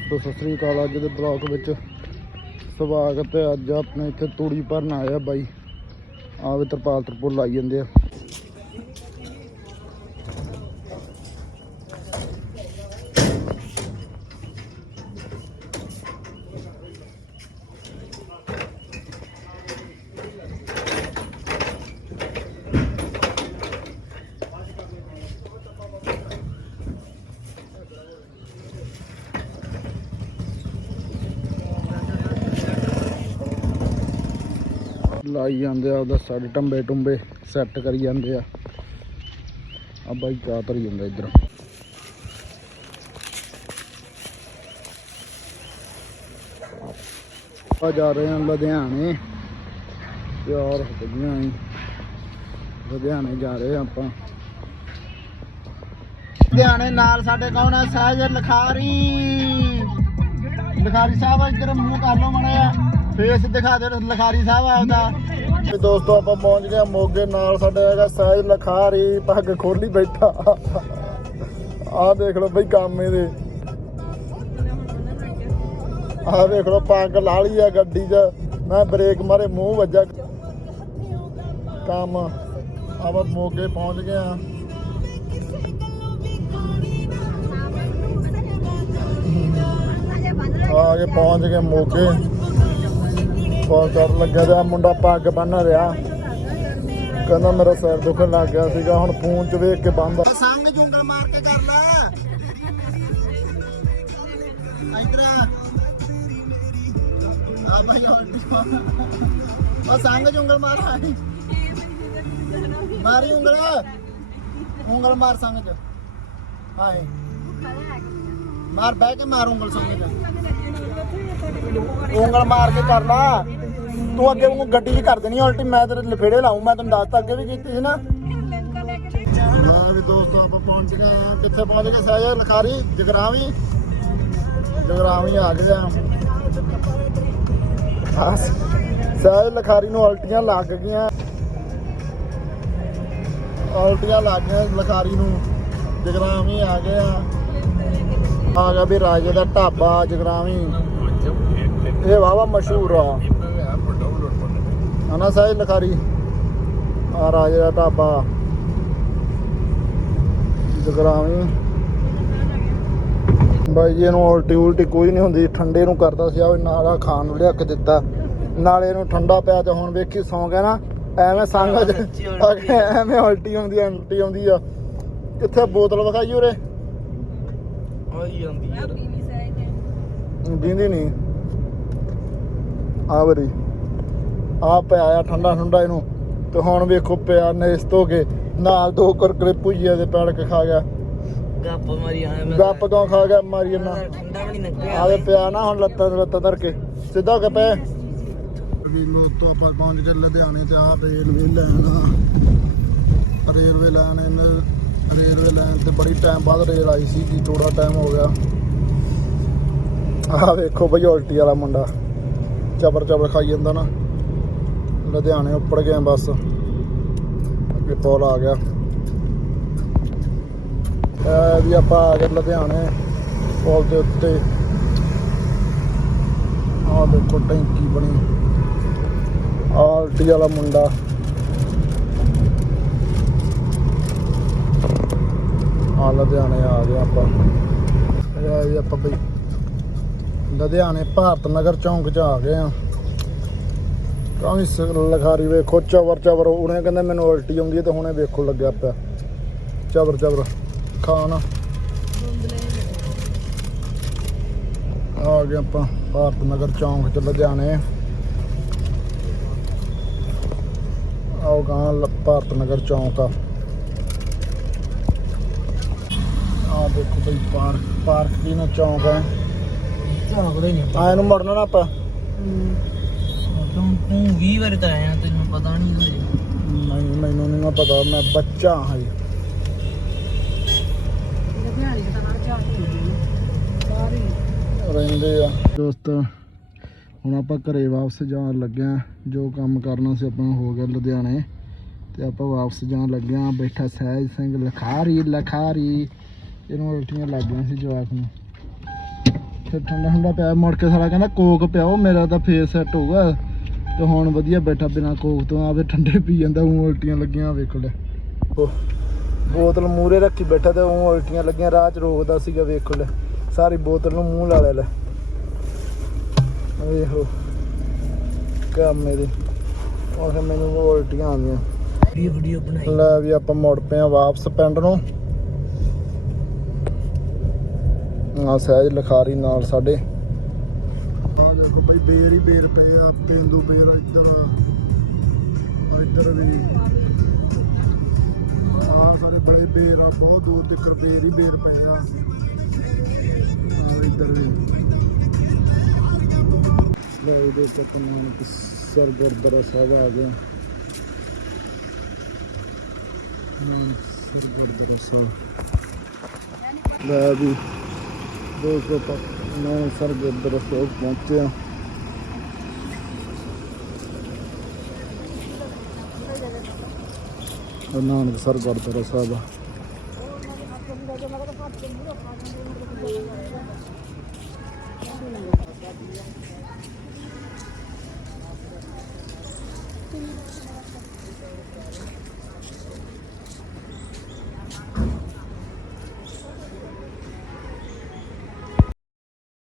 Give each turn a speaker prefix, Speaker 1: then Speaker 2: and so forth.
Speaker 1: ਦੋਸਤੋ, ਸਤਿ ਸ੍ਰੀ ਅਕਾਲ। ਅੱਜ ਦੇ ਬਲੌਗ ਵਿੱਚ ਸਵਾਗਤ ਹੈ। ਅੱਜ ਆਪਣੇ ਇੱਥੇ ਤੂੜੀ ਭਰਨ ਆਇਆ ਬਾਈ। ਆਵੇ ਤਰਪਾਲ ਤਰਪੁਲ ਲਾਈ ਜਾਂਦੇ ਆ। ਲਾਈ ਜਾਂਦੇ ਆ ਉਹਦਾ ਸਾਡੇ ਟੰਬੇ ਟੁੰਬੇ ਸੈੱਟ ਕਰੀ ਜਾਂਦੇ ਆ। ਆ ਬਾਈ ਕਾ ਤਰੀ ਜਾਂਦਾ ਇੱਧਰ। ਆ ਜਾ ਰਹੇ ਹਾਂ ਲੁਧਿਆਣੇ। ਪਿਆਰ ਹੋ ਹੀ ਲੁਧਿਆਣੇ ਜਾ ਰਹੇ ਹਾਂ ਆਪਾਂ। ਲੁਧਿਆਣੇ ਨਾਲ ਸਾਡੇ ਕੌਣ ਹੈ ਸਹਿਜ ਲਖਾਰੀ। ਲਖਾਰੀ ਸਾਹਿਬ, ਇੱਧਰ ਮੂੰਹ ਕਰ ਲਓ ਮੜਿਆ ਫੇਸ ਦਿਖਾ ਦੇ ਲਖਾਰੀ ਸਾਹਿਬ ਆਪਦਾ। ਦੋਸਤੋ, ਆਪਾਂ ਪਹੁੰਚ ਗਏ ਮੋਗੇ ਨਾਲ। ਸਾਡੇ ਹੈਗਾ ਸਹਿਜ ਲਖਾਰੀ ਪੱਗ ਖੋਲੀ ਬੈਠਾ। ਆਹ ਦੇਖ ਲਓ ਬਈ ਕੰਮ ਇਹਦੇ। ਆਹ ਦੇਖ ਲਓ ਪੱਗ ਲਾ ਲਈ ਆ ਗੱਡੀ 'ਚ। ਮੈਂ ਬ੍ਰੇਕ ਮਾਰੇ ਮੂੰਹ ਵੱਜਾ। ਕੰਮ। ਆਪਾਂ ਮੋਗੇ ਪਹੁੰਚ ਗਏ ਆ। ਆ ਕੇ ਪਹੁੰਚ ਗਏ ਮੋਗੇ। ਬਹੁਤ ਡਰ ਲੱਗਿਆ ਤੇ ਮੁੰਡਾ ਪੱਗ ਬੰਨ ਰਿਹਾ। ਕਹਿੰਦਾ ਮੇਰਾ ਸਿਰ ਦੁਖਣ ਲੱਗ ਗਿਆ ਸੀਗਾ, ਹੁਣ ਫੋਨ 'ਚ ਵੇਖ ਕੇ ਬੰਦ ਸੰਗ ਜੁੰਗਲ ਮਾਰ ਕੇ ਕਰ ਲੈ। ਇਧਰ ਆ। ਭਾਈ ਆ। ਸੰਗ ਜੁੰਗਲ ਮਾਰ ਆਈ ਮਾਰੀ ਉਂਗਲ। ਉਂਗਲ ਮਾਰ ਸੰਗ ਚ। ਹਾਏ ਮਾਰ, ਬਹਿ ਕੇ ਮਾਰ ਉਂਗਲ ਸੰਗ ਚ। ਉਂਗਲ ਮਾਰ ਕੇ ਕਰ ਲਾ। ਤੂੰ ਅੱਗੇ ਉਹ ਗੱਡੀ 'ਚ ਕਰ ਦੇਣੀ, ਉਲਟੀ ਮੈਂ ਤੇਰੇ ਲਫੇੜੇ ਲਾਉਂ ਮੈਂ ਤੈਨੂੰ ਦੱਸਤਾ ਅੱਗੇ ਵੀ ਕੀਤੀ ਸੀ ਨਾ। ਹਾਂ ਵੀ ਦੋਸਤੋ, ਆਪਾਂ ਪਹੁੰਚ ਗਏ ਆ, ਕਿੱਥੇ ਪਹੁੰਚ ਗਏ ਸਹਿਜ, ਲਖਾਰੀ, ਜਗਰਾਵੀ? ਜਗਰਾਵੀ ਆ ਗਏ ਆ। ਹਾਂ ਸਹਿਜ, ਲਖਾਰੀ ਨੂੰ ਉਲਟੀਆਂ ਲੱਗ ਗਈਆਂ। ਉਲਟੀਆਂ ਲੱਗ ਗਈਆਂ ਲਖਾਰੀ ਨੂੰ। ਜਗਰਾਵੀ ਆ ਗਏ ਆ। ਆ ਗਿਆ ਵੀ ਰਾਜੇ ਦਾ ਢਾਬਾ, ਜਗਰਾਵੀ। ਇਹ ਵਾਵਾ ਮਸ਼ਹੂਰ ਆ। ਹਨਾ ਸਾਹਿਬ ਲਖਾਰੀ ਆ ਰਾਜੇ ਦਾ ਢਾਬਾ। ਜਗਰਾਵੀ। ਬਾਈ ਜੀ ਇਹਨੂੰ ਉਲਟੀ ਉਲਟੀ ਕੋਈ ਨਹੀਂ ਹੁੰਦੀ ਠੰਡੇ ਨੂੰ ਕਰਦਾ ਸੀ ਆ ਨਾਲ ਆ ਖਾਣ ਨੂੰ ਲਿਆ ਕੇ ਦਿੱਤਾ। ਨਾਲੇ ਇਹਨੂੰ ਠੰਡਾ ਪਿਆ ਤੇ ਹੁਣ ਵੇਖੀ ਸੌਂ ਗਿਆ ਨਾ ਐਵੇਂ ਸੰਗ ਐਵੇਂ ਉਲਟੀ ਆਉਂਦੀ ਆ ਉਲਟੀ ਆਉਂਦੀ ਆ। ਕਿੱਥੇ ਬੋਤਲ ਵਿਖਾਈ ਉਰੇ?
Speaker 2: ਆਈ ਜਾਂਦੀ ਯਾਰ
Speaker 1: ਦੀਂਦੀ ਨਹੀਂ। ਆ ਵਰੀ। ਆ ਪਿਆ ਆ ਠੰਡਾ ਠੰਡਾ ਇਹਨੂੰ। ਤੇ ਹੁਣ ਵੇਖੋ ਪਿਆ ਨੇਸ ਧੋ ਕੇ ਨਾਲ ਦੋ ਕੁਰਕਰੇ ਭੁਜੀਆ ਦੇ ਪੈੜ ਕੇ ਖਾ ਗਿਆ।
Speaker 2: ਗੱਪ ਮਾਰੀ ਆਇਆ ਮੈਂ
Speaker 1: ਗੱਪ ਕਿਉਂ ਖਾ ਗਿਆ ਮਾਰੀ ਨਾ
Speaker 2: ਠੰਡਾ ਵੀ ਨਹੀਂ ਨਿਕਲਿਆ।
Speaker 1: ਆਵੇ ਪਿਆ ਨਾ ਹੁਣ ਲੱਤਾਂ ਲੱਤਾਂ ਧਰ ਕੇ ਸਿੱਧਾ ਹੋ ਕੇ ਪਏ ਵੀਨੋ ਤੋਂ ਆਪਾਂ ਪਹੁੰਚ ਗਏ ਲੁਧਿਆਣੇ ਤੇ ਆ ਰੇਲਵੇ ਲਾਈਨ ਆ ਰੇਲਵੇ ਲਾਈਨ ਇਹਨਾਂ ਰੇਲਵੇ ਲਾਈਨ ਤੇ ਬੜੀ ਟਾਈਮ ਬਾਅਦ ਰੇਲ ਆਈ ਸੀ ਜੀ ਥੋੜਾ ਟਾਈਮ ਹੋ ਗਿਆ। ਆਹ ਵੇਖੋ ਬਈ ਉਲਟੀ ਵਾਲਾ ਮੁੰਡਾ। ਚਬਰ ਚਬਰ ਖਾਈ ਜਾਂਦਾ ਨਾ। ਲੁਧਿਆਣੇ ਉੱਪਰ ਗਏ ਬਸ। ਅੱਗੇ ਪੁਲ ਆ ਗਿਆ। ਇਹ ਵੀ ਆਪਾਂ ਆ ਗਏ ਲੁਧਿਆਣੇ ਪੁਲ ਦੇ ਉੱਤੇ। ਆਹ ਦੇਖੋ ਟੈਂਕੀ ਬਣੀ। ਆਲਟੀ ਵਾਲਾ ਮੁੰਡਾ। ਆ ਲੁਧਿਆਣੇ ਆ ਗਏ ਆਪਾਂ। ਇਹ ਵੀ ਆਪਾਂ ਬਈ ਲੁਧਿਆਣੇ ਭਾਰਤ ਨਗਰ ਚੌਂਕ 'ਚ ਆ ਗਏ ਆ। ਕਾਹੀ ਲਖਾਰੀ ਵੇਖੋ ਚਵਰ ਚਵਰ ਉਹਨੇ ਕਹਿੰਦੇ ਮੈਨੂੰ ਉਲਟੀ ਆਉਂਦੀ ਹੈ ਤੇ ਹੁਣੇ ਵੇਖੋ ਲੱਗਿਆ ਪਿਆ। ਚਵਰ ਚਵਰ ਖਾਣ ਆ ਗਏ ਆਪਾਂ ਭਾਰਤ ਨਗਰ ਚੌਂਕ 'ਚ ਲੁਧਿਆਣੇ। ਆਓ ਗਾਂ ਭਾਰਤ ਨਗਰ ਚੌਂਕ ਆ। ਆ ਦੇਖੋ ਬਈ ਪਾਰਕ ਪਾਰਕ ਦੀ ਨਾ ਚੌਂਕ ਹੈ।
Speaker 2: ਝਾਕੜੇ ਨਹੀਂ
Speaker 1: ਆ ਇਹਨੂੰ ਮੁੜਨਾ ਨਾ ਆਪਾਂ।
Speaker 2: ਤੂੰ ਤੂੰ 20 ਵਾਰ ਤਾਂ ਆਇਆ, ਤੈਨੂੰ ਪਤਾ ਨਹੀਂ
Speaker 1: ਨਹੀਂ, ਮੈਨੂੰ ਨਹੀਂ ਪਤਾ, ਮੈਂ ਬੱਚਾ ਹਾਂ ਜੀ ਰਹਿੰਦੇ ਆ। ਦੋਸਤ, ਹੁਣ ਆਪਾਂ ਘਰੇ ਵਾਪਸ ਜਾਣ ਲੱਗੇ ਜੋ ਕੰਮ ਕਰਨਾ ਸੀ ਆਪਣਾ ਹੋ ਗਿਆ ਲੁਧਿਆਣੇ। ਤੇ ਆਪਾਂ ਵਾਪਸ ਜਾਣ ਲੱਗਿਆ ਬੈਠਾ ਸਹਿਜ ਸਿੰਘ ਲਖਾਰੀ ਲਖਾਰੀ। ਇਹਨੂੰ ਉਲਟੀਆਂ ਲੱਗ ਗਈਆਂ ਸੀ ਜਵਾਕ ਨੂੰ। ਫਿਰ ਠੰਡਾ ਠੰਡਾ ਪਿਆ, ਮੁੜ ਕੇ ਸਾਲਾ ਕਹਿੰਦਾ, ਕੋਕ ਪਿਆਓ, ਮੇਰਾ ਤਾਂ ਫੇਸ ਸੈੱਟ ਹੋਊਗਾ। ਤੇ ਹੁਣ ਵਧੀਆ ਬੈਠਾ ਬਿਨਾ ਕੋਕ ਤੋਂ ਆਵੇ ਠੰਡੇ ਪੀ ਜਾਂਦਾ ਉਹ ਉਲਟੀਆਂ ਲੱਗੀਆਂ ਵੇਖ ਲੈ। ਬੋਤਲ ਮੂਰੇ ਰੱਖੀ ਬੈਠਾ ਤੇ ਉਹ ਉਲਟੀਆਂ ਲੱਗੀਆਂ ਰਾਹ ਚ ਰੋਕਦਾ ਸੀਗਾ ਵੇਖ ਲੈ। ਸਾਰੀ ਬੋਤਲ ਨੂੰ ਮੂੰਹ ਲਾ ਲਿਆ ਲੈ। ਵੇਖੋ ਕੰਮ ਮੇਰੇ ਉਹ ਮੈਨੂੰ ਉਲਟੀਆਂ ਆਉਂਦੀਆਂ।
Speaker 2: ਵੀਡੀਓ ਵੀਡੀਓ ਬਣਾਈ।
Speaker 1: ਲੈ ਵੀ ਆਪਾਂ ਮੁੜ ਪਏ ਆ ਵਾਪਸ ਪਿੰਡ ਨੂੰ। ਆ ਸਹਿਜ ਲਖਾਰੀ ਨਾਲ ਸਾਡੇ। ਦੇਖੋ ਬਈ ਬੇਰ ਹੀ ਬੇਰ ਪਏ ਆ ਪੇਂਦੂ ਬੇਰ ਇੱਧਰ। ਇੱਧਰ ਵੀ। ਆ ਸਾਰੇ ਬੜੇ ਬੇਰ ਆ, ਬਹੁਤ ਦੂਰ ਤੱਕ ਬੇਰ ਹੀ ਬੇਰ ਪਏ ਆ। ਇੱਧਰ ਵੀ। ਲੈ ਇਹਦੇ ਤੱਕ ਨਾਨਕ ਸਰ ਗੁਰਦੁਆਰਾ ਸਾਹਿਬ ਆ ਗਿਆ। ਨਾਨਕ ਸਰ ਗੁਰਦੁਆਰਾ ਸਾਹਿਬ ਲੈ ਵੀ ਦੋਸਤੋ ਮੈਂ ਸਰ ਗੁਰਦੁਆਰਾ ਸਾਹਿਬ ਪਹੁੰਚਿਆ Nanaksar Gurdwara Sahib Thank you.